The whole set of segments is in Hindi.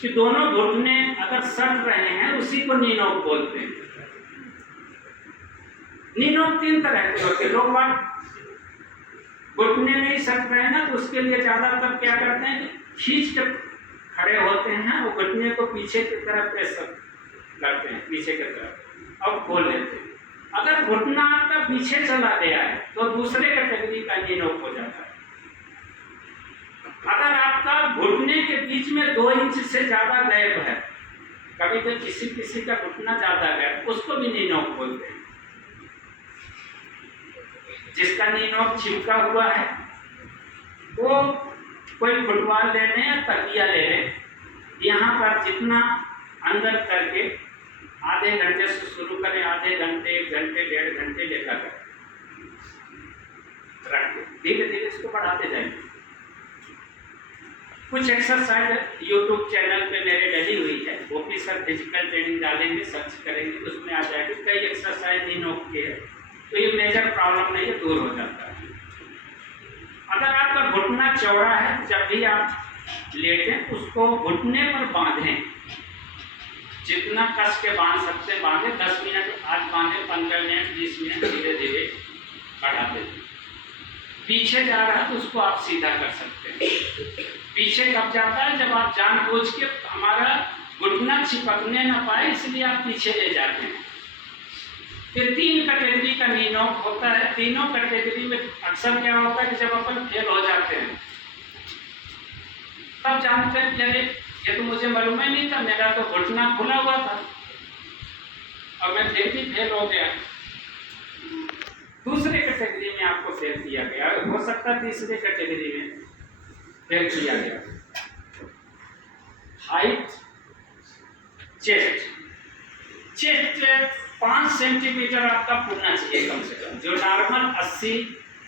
कि दोनों घुटने अगर सट रहे हैं उसी को नी नोक बोलते हैं। नी नोक 3 तरह के होते हैं। लोग बात घुटने नहीं सट रहे हैं ना, तो उसके लिए ज्यादातर क्या करते हैं कि खींच कर खड़े होते हैं और घुटने को पीछे की तरफ प्रेस करते हैं, पीछे की तरफ, और खोल लेते हैं। अगर घुटना आपका पीछे चला गया है तो दूसरे कैटेगरी का नी नोक हो जाता है। अगर आपका घुटने के बीच में 2 इंच से ज्यादा गैप है, कभी तो किसी का घुटना ज्यादा गैप, उसको भी नी नोक बोलते हैं। जिसका नी नोक चिपका हुआ है वो कोई फुटबॉल ले लें या तकिया ले लें, यहाँ पर जितना अंदर करके आधे घंटे से शुरू करें, आधे घंटे, 1 घंटे, 1.5 घंटे लेकर रख के धीरे धीरे इसको बढ़ाते जाएंगे। कुछ एक्सरसाइज यूट्यूब चैनल पे मेरे डली हुई है, ओपी सर फिजिकल ट्रेनिंग डालेंगे, सर्च करेंगे, उसमें आ जाएगी। कई एक्सरसाइज नी नोक के है, तो ये मेजर प्रॉब्लम नहीं है, दूर हो जाता है। अगर आपका घुटना चौड़ा है, जब भी आप लेटें उसको घुटने पर बांधें, जितना कस के बांध सकते हैं बांधें। 10 मिनट आज बांधें, 15 मिनट, 20 मिनट, धीरे धीरे बढ़ाते जाएं। पीछे जा रहा है तो उसको आप सीधा कर सकते हैं। पीछे कब जाता है, जब आप जानबूझ के हमारा घुटना चिपकने ना पाए, इसलिए आप पीछे ले जाते हैं। फिर 3 कैटेगरी का नी नोक होता है। तीनों कैटेगरी में अक्सर क्या होता है कि जब अपन फेल हो जाते हैं तब जानते हैं कि अरे ये तो मुझे मालूम ही नहीं था, मेरा तो घुटना खुला हुआ था और मैं फिर भी फेल हो गया। दूसरे कैटेगरी में आपको फेल किया गया, हो सकता है तीसरे कैटेगरी में फेल किया गया। हाइट, चेस्ट 5 सेंटीमीटर आपका फूलना चाहिए कम से कम। जो नॉर्मल 80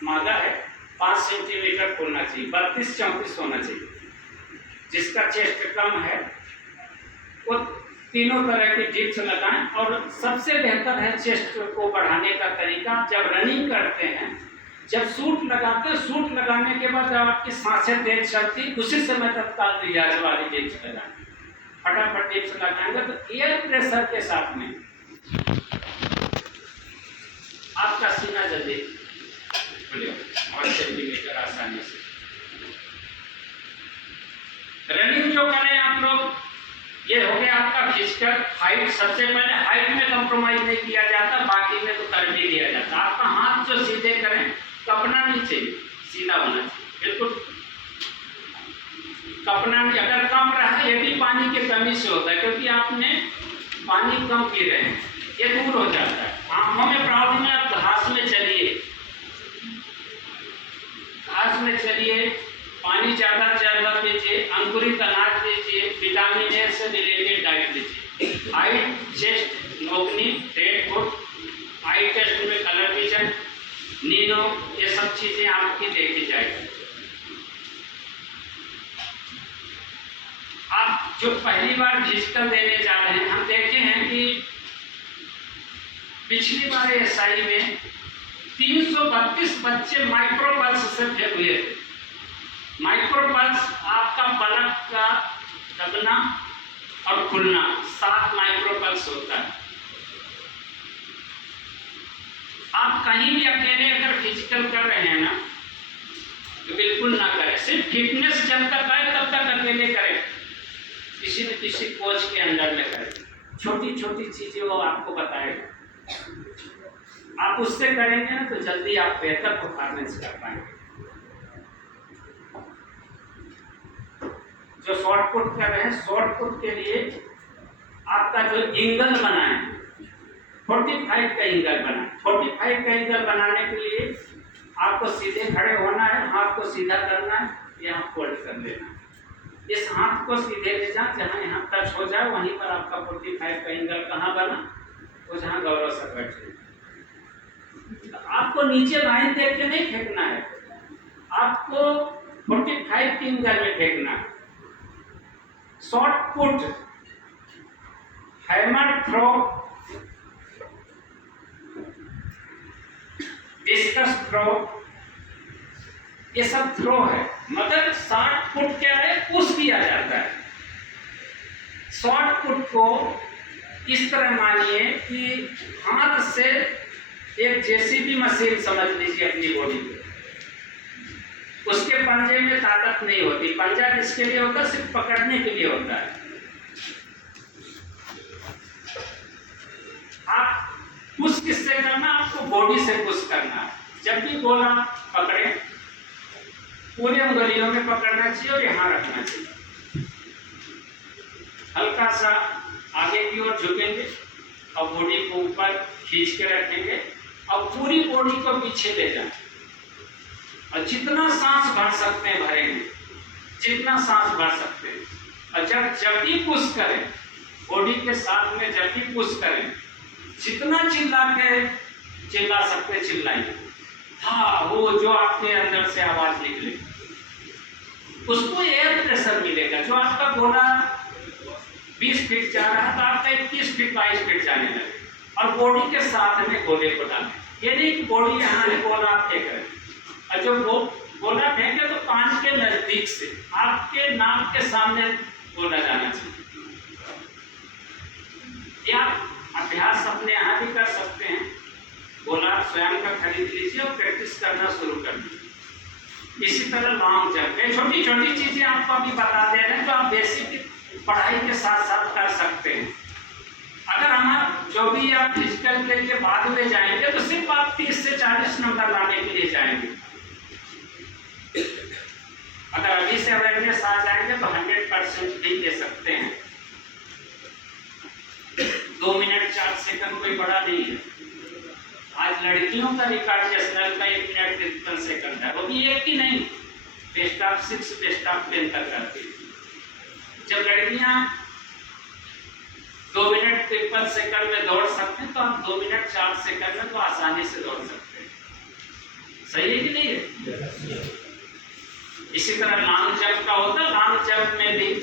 मादा है, 5 सेंटीमीटर फूलना चाहिए, 32-34 होना चाहिए। जिसका चेस्ट कम है वो तीनों तरह के डिप्स लगाएं। और सबसे बेहतर है चेस्ट को बढ़ाने का तरीका, जब रनिंग करते हैं, जब सूट लगाते हैं, सूट लगाने के बाद जब आपकी सांसें तेज चलती, उसी समय तत्काल रियाज वाली डिप्स लगाएं। फटाफट डिप्स लगाएंगे तो एयर प्रेशर के साथ में आपका सीना जल्दी खुलेगा और सेंटीमीटर आसानी से। रनिंग जो करें आप लोग, ये हो गया आपका फिजिकल। हाइट, सबसे पहले हाइट में कंप्रोमाइज नहीं किया जाता, बाकी में तो कर भी दिया जाता। आपका हाथ जो सीधे करें, कपना नहीं चाहिए, सीधा होना चाहिए, बिल्कुल कपना नहीं। अगर कम रहा है, ये भी पानी की कमी से होता है, क्योंकि आपने पानी कम पी रहे हैं, ये दूर हो जाता है। आंखों में प्रॉब्लम है, आप घास में चलिए, घास में चलिए, पानी ज़्यादा पीजिए, अंकुरित अनाज लीजिए, विटामिन ए से रिलेटेड डाइट लीजिए। हाइट, चेस्ट, नोकनी, रेड फुट, आई टेस्ट में कलर विजन, नी नोक, ये सब चीज़ें आपकी देखी जाएगी। आप जो पहली बार फिजिकल देने जा रहे हैं, हम देखे हैं कि पिछली बार एसआई में 332 बच्चे माइक्रोपल्स से फेल हुए थे। माइक्रोपल्स आपका पलक का दबना और खुलना 7 माइक्रोपल्स होता है। आप कहीं भी अकेले अगर फिजिकल कर रहे हैं ना, तो बिल्कुल ना करें। सिर्फ फिटनेस जब तक आए तब तक अकेले करें, किसी न किसी कोच के अंडर में करें। छोटी छोटी चीजें वो आपको बताएगा, आप उससे करेंगे ना तो जल्दी आप बेहतर परफॉर्मेंस कर पाएंगे। जो शॉर्ट पुट कर रहे हैं, शॉर्ट पुट के लिए आपका जो एंगल बना है 45 का एंगल बना। 45 का एंगल बनाने के लिए आपको सीधे खड़े होना है, हाथ को सीधा करना है, यहाँ फोल्ड कर लेना है। इस हाथ को सीधे ले जाए, जहाँ यहाँ टच हो जाए वहीं पर आपका 45 का एंगल कहाँ बना, तो जहाँ गौरव सर बैठे। आपको नीचे लाइन देख के नहीं फेंकना है, आपको 45 के एंगल में फेंकना है। Shot put, hammer throw, discus throw, ये सब थ्रो है। मगर 60 फुट क्या है, पुश किया जाता है। शॉर्ट पुट को इस तरह मानिए कि हाथ से एक जेसीबी मशीन समझ लीजिए अपनी बॉडी को। उसके पंजे में ताकत नहीं होती। पंजा किसके लिए होता है? सिर्फ पकड़ने के लिए होता है। आप पुश किससे करना? आपको बॉडी से पुश करना है। जब भी गोला पकड़े पूरे उंगलियों में पकड़ना चाहिए और यहाँ रखना चाहिए। हल्का सा आगे की ओर झुकेंगे और बॉडी को ऊपर खींच के रखेंगे और पूरी बॉडी को पीछे ले जाएं और जितना सांस भर सकते हैं भरेंगे, जितना सांस भर सकते हैं। और जब भी पुश करें, बॉडी के साथ में जब भी पुश करें, जितना चिल्ला सकते चिल्लाइए। हाँ, वो जो आपके अंदर से आवाज निकले उसको एयर प्रेशर मिलेगा। जो आपका गोला 20 फीट जा रहा है तो आपका 21 फीट 22 फीट जाने लगे। और बॉडी के साथ में गोले को डालें। ये नहीं कि बॉडी यहाँ है गोला आप फेंक रहे, और जब वो गोला फेंके तो कान के नजदीक से आपके नाक के सामने गोला जाना चाहिए। या अभ्यास अपने यहाँ भी कर सकते हैं। गोला स्वयं का खरीद लीजिए और प्रैक्टिस करना शुरू कर दीजिए। इसी तरह लॉन्ग जंप, छोटी छोटी चीजें आपको अभी बता दे रहे हैं जो आप बेसिक पढ़ाई के साथ साथ कर सकते हैं। अगर हम जो भी आप फिजिकल के लिए बाद में जाएंगे तो सिर्फ आप 30 से 40 नंबर लाने के लिए जाएंगे। अगर अभी से अवेयरनेस आ जाएंगे तो 100% भी दे सकते हैं। 2 मिनट 4 सेकंड कोई बड़ा नहीं है। आज लड़कियों का रिकॉर्ड नेशनल का 1 मिनट 53 सेकंड है, वो भी एक ही नहीं, बेस्ट ऑफ 6 बेस्ट ऑफ 10 तक करती है। जब लड़कियां 2 मिनट 53 सेकंड में दौड़ सकते हैं तो आप 2 मिनट 4 सेकंड में तो आसानी से दौड़ सकते हैं। सही है कि नहीं है? इसी तरह लॉन्ग जंप का होता है। लॉन्ग जंप में भी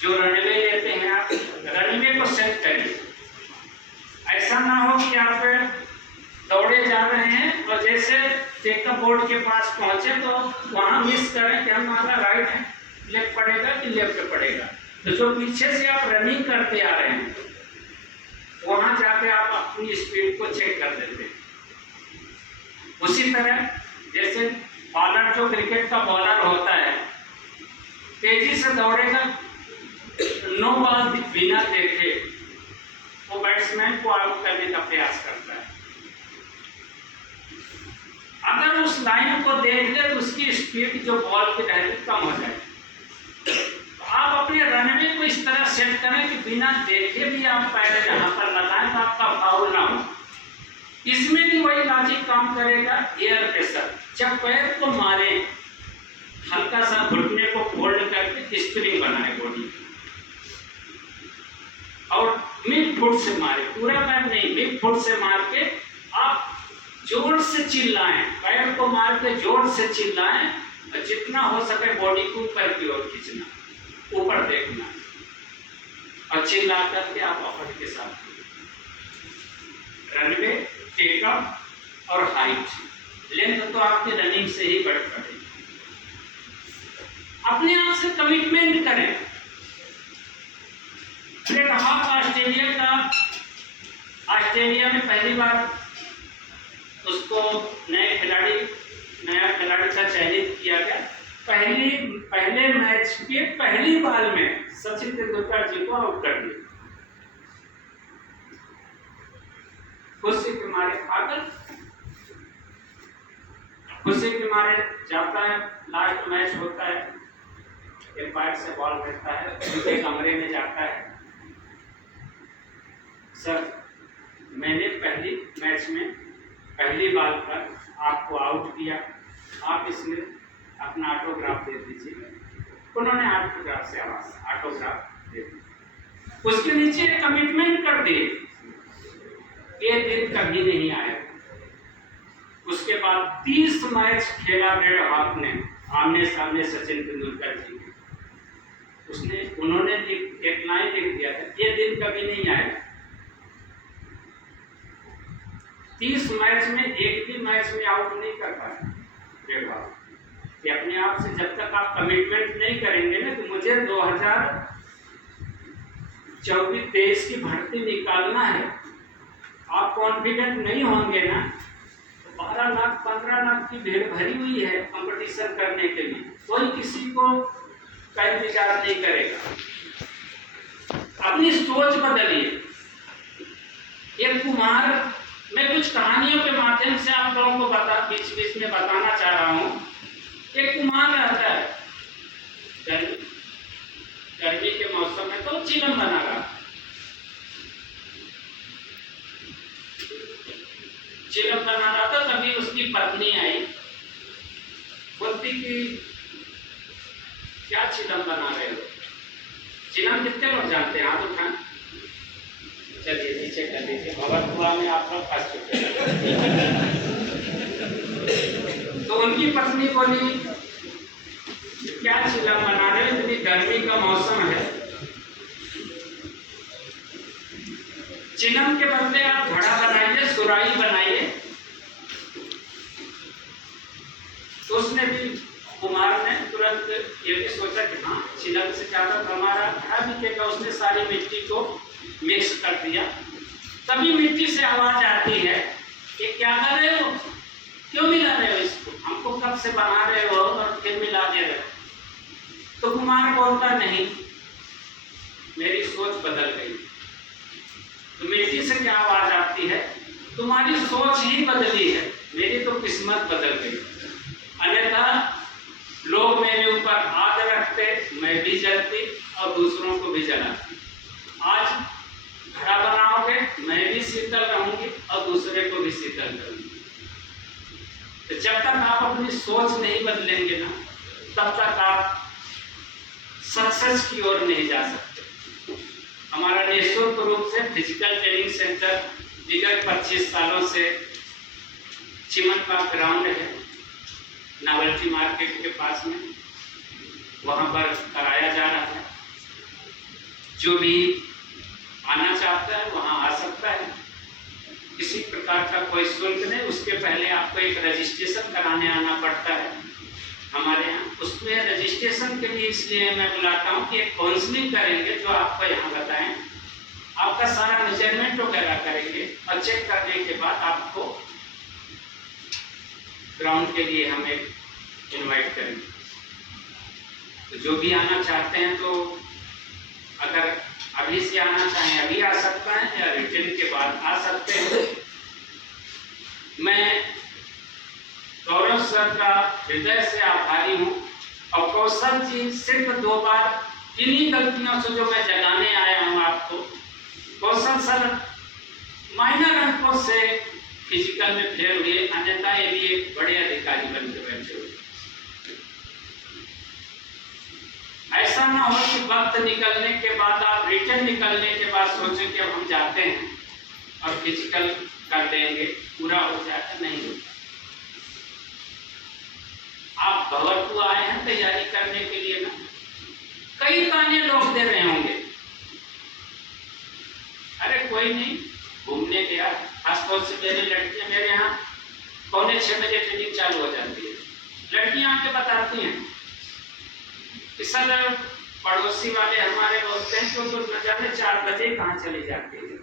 जो रनवे लेते हैं आप, रनवे को सेट करिए। ऐसा ना हो कि आप दौड़े जा रहे हैं और जैसे चेकअप बोर्ड के पास पहुंचे तो वहां मिस करें कि हमारा राइट है, लेफ्ट पड़ेगा कि लेफ्ट पड़ेगा। तो जो पीछे से आप रनिंग करते आ रहे हैं वहां जाके आप अपनी स्पीड को चेक कर देते हैं। उसी तरह जैसे बॉलर, जो क्रिकेट का बॉलर होता है, तेजी से दौड़ेगा, नो बॉल बिना देखे वो बैट्समैन को आउट करने का प्रयास करता है। अगर उस लाइन को देख ले तो उसकी स्पीड जो बॉल की रहती कम हो जाए। आप अपने रनवे को इस तरह सेट करें कि बिना देखे भी आप पैर जहां पर लगाएं तो आपका फाउल ना हो। इसमें भी वही लॉजिक काम करेगा। एयर प्रेशर, जब पैर को मारे हल्का सा घुटने को फोल्ड करके स्प्रिंग बनाए बॉडी और मिड फुट से मारे, पूरा पैर नहीं, मिड फुट से मार के आप जोर से चिल्लाएं, पैर को मार के जोर से चिल्लाएं और जितना हो सके बॉडी को ऊपर की ओर खींचना, ऊपर देखना और चिल्ला करके आप अफर्ट के साथ रनवे, टेकअप और हाइट। लेंथ तो आपकी रनिंग से ही बढ़ पड़ेगी। अपने आप से कमिटमेंट करें। फ्रेड हॉक ऑस्ट्रेलिया में पहली बार उसको नया खिलाड़ी का चयनित किया गया। पहले मैच के पहली बॉल में सचिन तेंदुलकर जी को आउट कर दिया। खुशी के मारे पागल, खुशी के मारे जाता है। लास्ट मैच होता है, एम्पायर से बॉल भेजता है, उनके कमरे में जाता है। सर, मैंने पहली मैच में पहली बॉल पर आपको आउट किया, आप इसमें अपना ऑटोग्राफ दे दीजिए। उन्होंने ऑटोग्राफ से ऑटोग्राफ दे दिया। उसके नीचे कमिटमेंट कर दिए, ये दिन कभी नहीं आया। उसके बाद 30 मैच खेला रेड हॉक ने आमने सामने सचिन तेंदुलकर जी के। उन्होंने एक लाइन लिख दिया था, ये दिन कभी नहीं आएगा। 30 मैच में एक भी मैच में आउट नहीं कर पाए रेड हॉक। कि अपने आप से जब तक आप कमिटमेंट नहीं करेंगे ना, तो मुझे 24-23 की भर्ती निकालना है, आप कॉन्फिडेंट नहीं होंगे ना, तो 12 लाख 15 लाख की भीड़ भरी हुई है कंपटीशन करने के लिए, कोई किसी को का इंतजार नहीं करेगा। अपनी सोच बदलिए। एक कुम्हार, मैं कुछ कहानियों के माध्यम से आप लोगों को बीच बीच में बताना चाह रहा हूँ। एक कुम्हार रहता है, गर्मी के मौसम में तो चिलम बना रहा, चिलम बना रहा था। तभी उसकी पत्नी आई, बोलती कि क्या चिलम बना रहे हो? चिलम कितने लोग जानते हैं? हाथ उठाएं। चलिए नीचे कर दीजिए, भगवत हुआ में आप लोग फंस चुके हैं। तो उनकी पत्नी बोली क्या चिलम बना रहे हो, इतनी गर्मी का मौसम है। चिलम के बदले आप घड़ा बनाइए, सुराही बनाइए। तो उसने भी, कुमार ने तुरंत ये भी सोचा कि हाँ, चिलम से ज्यादा तो हमारा घड़ा बिकेगा। उसने सारी मिट्टी को मिक्स कर दिया। तभी मिट्टी से आवाज आती है कि क्या कर रहे हो, क्यों मिला रहे हो इसको, हमको कब से बना रहे हो और फिर मिला दे रहे हो। तो कुमार बोलता नहीं, मेरी सोच बदल गई। तो मिट्टी से क्या आवाज आती है, तुम्हारी सोच ही बदली है, मेरी तो किस्मत बदल गई। अन्यथा लोग मेरे ऊपर आग रखते, मैं भी जलती और दूसरों को भी जलाती। आज घड़ा बनाओगे, मैं भी शीतल रहूंगी और दूसरे को भी शीतल करूंगी। तो जब तक आप अपनी सोच नहीं बदलेंगे ना, तब तक आप सक्सेस की ओर नहीं जा सकते। हमारा निःशुल्क रूप से फिजिकल ट्रेनिंग सेंटर विगत 25 सालों से चिमन का ग्राउंड है, नावल्टी मार्केट के पास में, वहां पर कराया जा रहा है। जो भी आना चाहता है वहां आ सकता है, किसी प्रकार का कोई शुल्क नहीं। उसके पहले आपको एक रजिस्ट्रेशन कराने आना पड़ता है हमारे यहाँ। उसमें रजिस्ट्रेशन के लिए इसलिए मैं बुलाता हूँ कि एक काउंसलिंग करेंगे, जो आपको यहाँ बताएं, आपका सारा मेजरमेंट वगैरह करेंगे और चेक करने के बाद आपको ग्राउंड के लिए हम एक इन्वाइट करेंगे। तो जो भी आना चाहते हैं, तो अगर अभी से आना चाहें अभी आ सकता है, या रिटर्न के बाद आ सकते हैं। मैं गौरव सर का हृदय से आभारी हूँ। और कौशल जी सिर्फ 2 बार इन्हीं गलतियों से जो मैं जगाने आया हूँ आपको। कौशल सर माइनर अंकों से फिजिकल में फेल हुए, अन्यथा ये भी एक बड़े अधिकारी बन के बैठे हुए। ऐसा ना हो कि वक्त निकलने के बाद, आप रिटर्न निकलने के बाद सोचें कि अब हम जाते हैं और फिजिकल कर देंगे, पूरा हो जाता नहीं। आप भगवतपुर आए हैं तैयारी करने के लिए ना, कई ताने लोग दे रहे होंगे, अरे कोई नहीं, घूमने गया। खासतौर से मेरी लड़कियां, मेरे यहाँ 5:45 बजे ट्रेनिंग चालू हो जाती है। लड़कियां आके बताती हैं कि सर पड़ोसी वाले हमारे बोलते हैं कि तो न जाने 4 बजे कहाँ चली जाती है।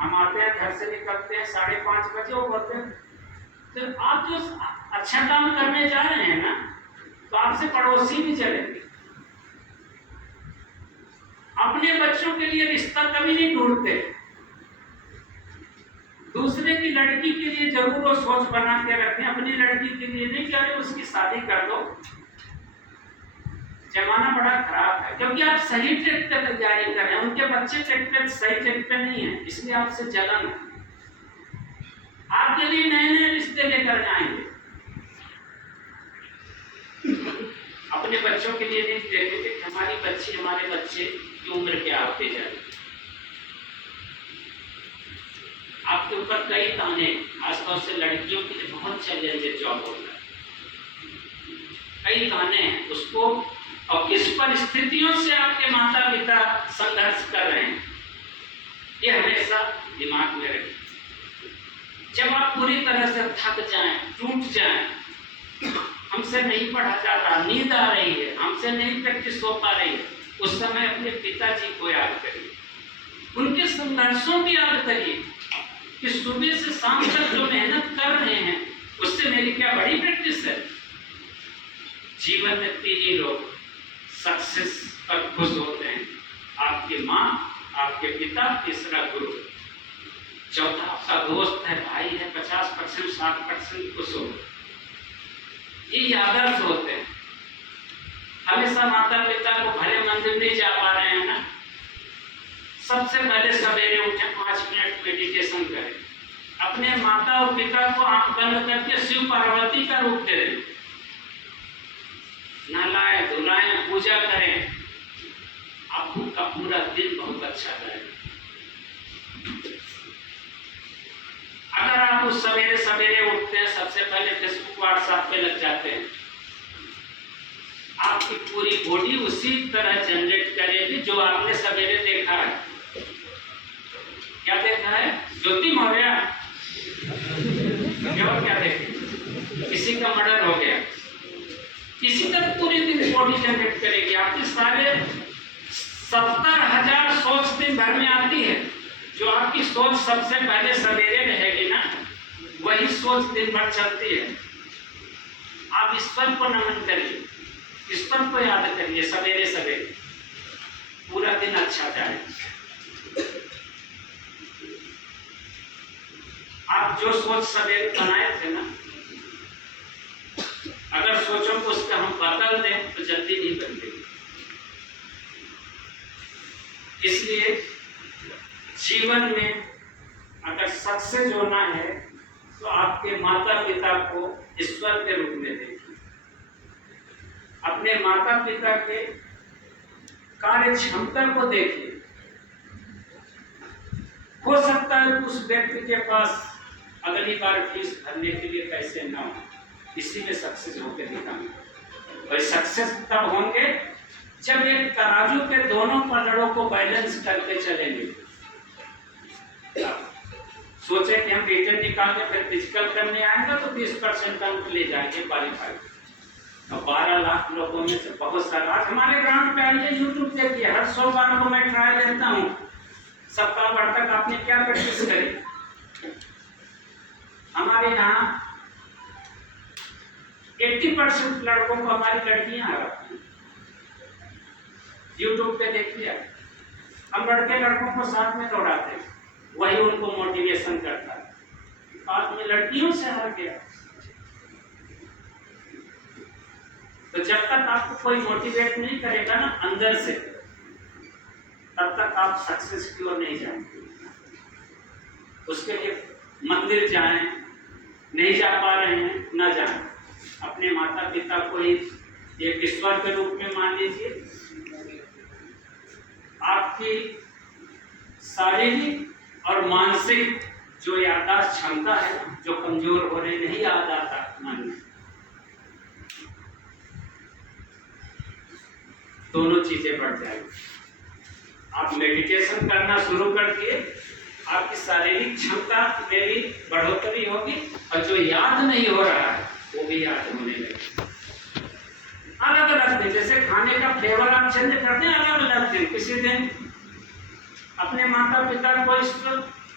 हम आते हैं, घर से निकलते हैं 5:30 बजे, वो बोलते हैं तो आप जो अच्छा काम करने जा रहे हैं ना, तो आपसे पड़ोसी भी चलेंगे। अपने बच्चों के लिए रिश्ता कभी नहीं ढूंढते, दूसरे की लड़की के लिए जरूर वो सोच बना के रखें, अपनी लड़की के लिए नहीं कह रहे उसकी शादी कर दो। जमाना बड़ा खराब है, क्योंकि आप सही ट्रैक पे तैयारी कर रहे हैं, उनके बच्चे ट्रैक पे सही ट्रैक पे नहीं है, इसलिए आपसे जलन है। आपके लिए नए नए रिश्ते लेकर जाएंगे, अपने बच्चों के लिए नहीं देखेंगे कि हमारी बच्ची, हमारे बच्चे की उम्र क्या होती जा रही। आपके ऊपर कई ताने, खासतौर से लड़कियों के लिए बहुत चैलेंजेस जॉब होता है, कई ताने हैं उसको, और किस परिस्थितियों से आपके माता पिता संघर्ष कर रहे हैं, ये हमेशा दिमाग में रखें। जब आप पूरी तरह से थक जाएं, टूट जाएं, हमसे नहीं पढ़ा जाता, नींद आ रही है, हमसे नहीं प्रैक्टिस हो पा रही है, उस समय अपने पिताजी को याद करिए। उनके संघर्षों की याद करिए कि सुबह से शाम तक जो मेहनत कर रहे हैं उससे मेरी क्या बड़ी प्रैक्टिस है। जीवन में 3 ही लोग सक्सेस पर खुश होते हैं, आपकी माँ, आपके पिता, तीसरा गुरु, चौथा आपका दोस्त है, भाई है। 50% 60% खुश हो, ये आदर्श होते हैं। हमेशा माता पिता को भले मंदिर नहीं जा पा रहे हैं ना, सबसे पहले सवेरे उठे 5 मिनट मेडिटेशन करें, अपने माता और पिता को आंख बंद करके शिव पार्वती का रूप दे दें, नहलाएं धुलाएं, पूजा करें, आपका पूरा दिन बहुत अच्छा जाएगा। अगर आप उस सवेरे सवेरे उठते हैं, सबसे पहले फेसबुक व्हाट्सएप पे लग जाते हैं, आपकी पूरी बॉडी उसी तरह जनरेट करेगी जो आपने सवेरे देखा है। क्या देखा है? ज्योति मौर्य क्या देखे? किसी का मर्डर हो गया, इसी तरह पूरी दिन बॉडी जनरेट करेगी। आपकी सारे 70,000 सोच दिन भर में आती है। जो आपकी सोच सबसे पहले सवेरे रहेगी ना, वही सोच दिन भर चलती है। आप ईश्वर को नमन करिए, ईश्वर को याद करिए सवेरे सवेरे, पूरा दिन अच्छा जाए। आप जो सोच सवेरे बनाए थे ना, अगर सोचो को उसका हम बदल दें तो जल्दी नहीं बदलेगी। इसलिए जीवन में अगर सक्सेस होना है तो आपके माता पिता को ईश्वर के रूप में देखिए, अपने माता पिता के कार्य क्षमता को देखिए। हो सकता है उस व्यक्ति के पास अगली बार फीस भरने के लिए पैसे ना हो, इसी में सक्सेस होकर दिखाएंगे। और सक्सेस तब होंगे जब एक तराजू के दोनों पलड़ों को बैलेंस करके चलेंगे। सोचे कि हम रिटर्न निकाल के फिर फिजिकल करने आएंगे तो 20% अंक ले जाएंगे क्वालिफाई। तो 12 लाख लोगों में से बहुत सारा, आज हमारे ग्राउंड पे आइए, यूट्यूब देखिए, हर 100 बार को मैं ट्राई लेता हूँ। सप्ताह भर तक आपने क्या प्रैक्टिस करी? हमारे यहाँ 80% लड़कों को हमारी लड़कियां आती हैं। यूट्यूब पे देखिए, हम लड़के लड़कों को साथ में दौड़ाते हैं, वही उनको मोटिवेशन करता है। बाद में लड़कियों से हार गया। तो जब तक आपको कोई मोटिवेट नहीं करेगा ना अंदर से, तब तक आप सक्सेस की ओर नहीं जाएंगे। उसके लिए मंदिर जाएं, नहीं जा पा रहे हैं ना जाएं, अपने माता पिता को ही एक ईश्वर के रूप में मान लीजिए। आपकी शारीरिक और मानसिक जो याददाश्त क्षमता है, जो कमजोर हो रही, नहीं याद आता मन में, दोनों चीजें बढ़ जाएगी। आप मेडिटेशन करना शुरू कर दिए, आपकी शारीरिक क्षमता में भी बढ़ोतरी होगी और जो याद नहीं हो रहा है वो भी याद होने लगेगा। अलग अलग दिन, जैसे खाने का फ्लेवर आप चेंज करते हैं, अलग अलग दिन। किसी दिन अपने माता पिता को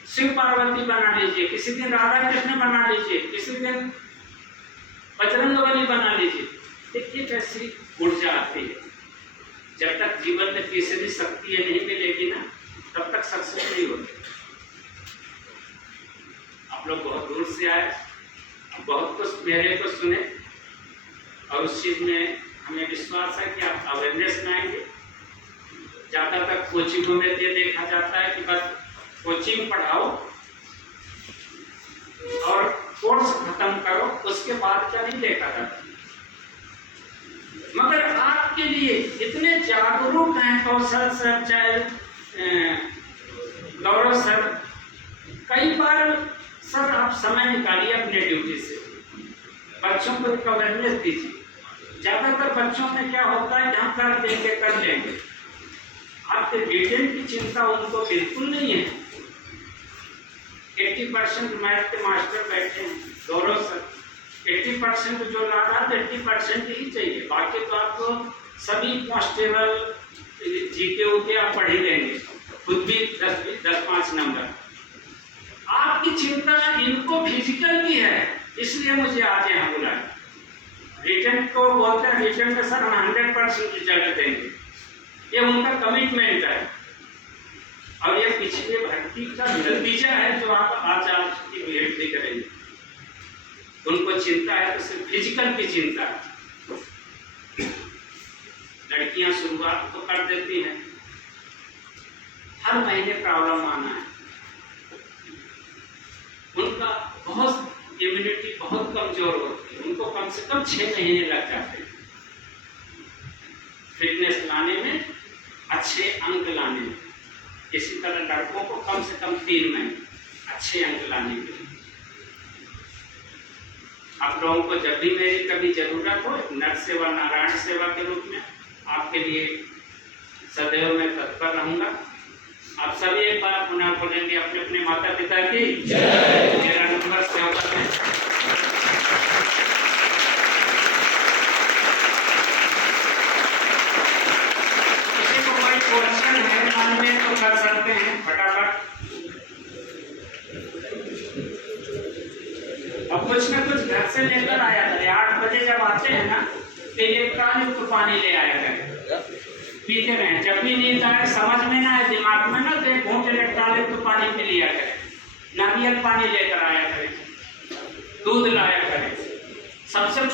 शिव पार्वती बना लीजिए, किसी दिन राधा कृष्ण बना लीजिए, किसी दिन बजरंगबली बना लीजिए। देखिए कैसी ऊर्जा आती है। जब तक जीवन में तीसरी शक्ति नहीं मिलेगी ना, तब तक सक्सेस नहीं होगी। आप लोग बहुत दूर से आए, बहुत कुछ मेरे को सुने, और उस चीज में हमें विश्वास है कि आप अवेयरनेस में आएंगे। ज़्यादातर कोचिंगों में ये देखा जाता है कि बस कोचिंग पढ़ाओ और कोर्स खत्म करो, उसके बाद क्या नहीं देखा जाता। मगर आपके लिए इतने जागरूक हैं कौशल सर, चाहे गौरव सर, कई बार सर आप समय निकालिए अपने ड्यूटी से, बच्चों को एक अवेयरनेस दीजिए। ज़्यादातर बच्चों में क्या होता है कि हम कर लेंगे। आपके रिटेन की चिंता उनको बिल्कुल नहीं है। 80% मैथ के मास्टर बैठे हैं, गौरव सर, 80% जो ला रहा है 80% ही चाहिए, बाकी तो आपको सभी कांस्टेबल जीके उके आप पढ़ ही लेंगे। खुद भी 10-5 नंबर। आपकी चिंता इनको फिजिकल की है, इसलिए मुझे आज यहाँ बुलाया। रिटर्न को बोलते हैं, रिटर्न में सर हम 100% रिजल्ट देंगे, ये उनका कमिटमेंट है और ये पिछले भर्ती का नतीजा है जो आप आज आपकी भेंट भी करेंगे। उनको चिंता है तो सिर्फ फिजिकल की चिंता है। लड़कियां शुरुआत तो कर देती हैं, हर महीने प्रॉब्लम आना है, उनका बहुत इम्यूनिटी बहुत कमजोर होती है, उनको कम से कम 6 महीने लग जाते हैं फिटनेस लाने में, अच्छे अंक लाने में। इसी तरह लड़कों को कम से कम 3 महीने अच्छे अंक लाने के लिए। आप लोगों को जब भी मेरी कभी जरूरत हो, नर सेवा नारायण सेवा के रूप में आपके लिए सदैव मैं तत्पर रहूंगा। आप सभी एक बार पुनः बोलेंगे अपने अपने माता पिता की जय। मेरा नंबर सेव कर लें। किसी को कोई क्वेश्चन है मन में तो कर सकते हैं फटाफट। अब कुछ न कुछ घर से लेकर आया करें। 8 बजे जब आते हैं ना तो इलेक्ट्रॉनिक पानी ले आया करें, पीते रहें। जब भी नींद आए, समझ में ना आए दिमाग में ना, तो घूंट इलेक्ट्रॉनिक पानी पी लिया करें। नारियल पानी लेकर आया करें, दूध लाया करें। सबसे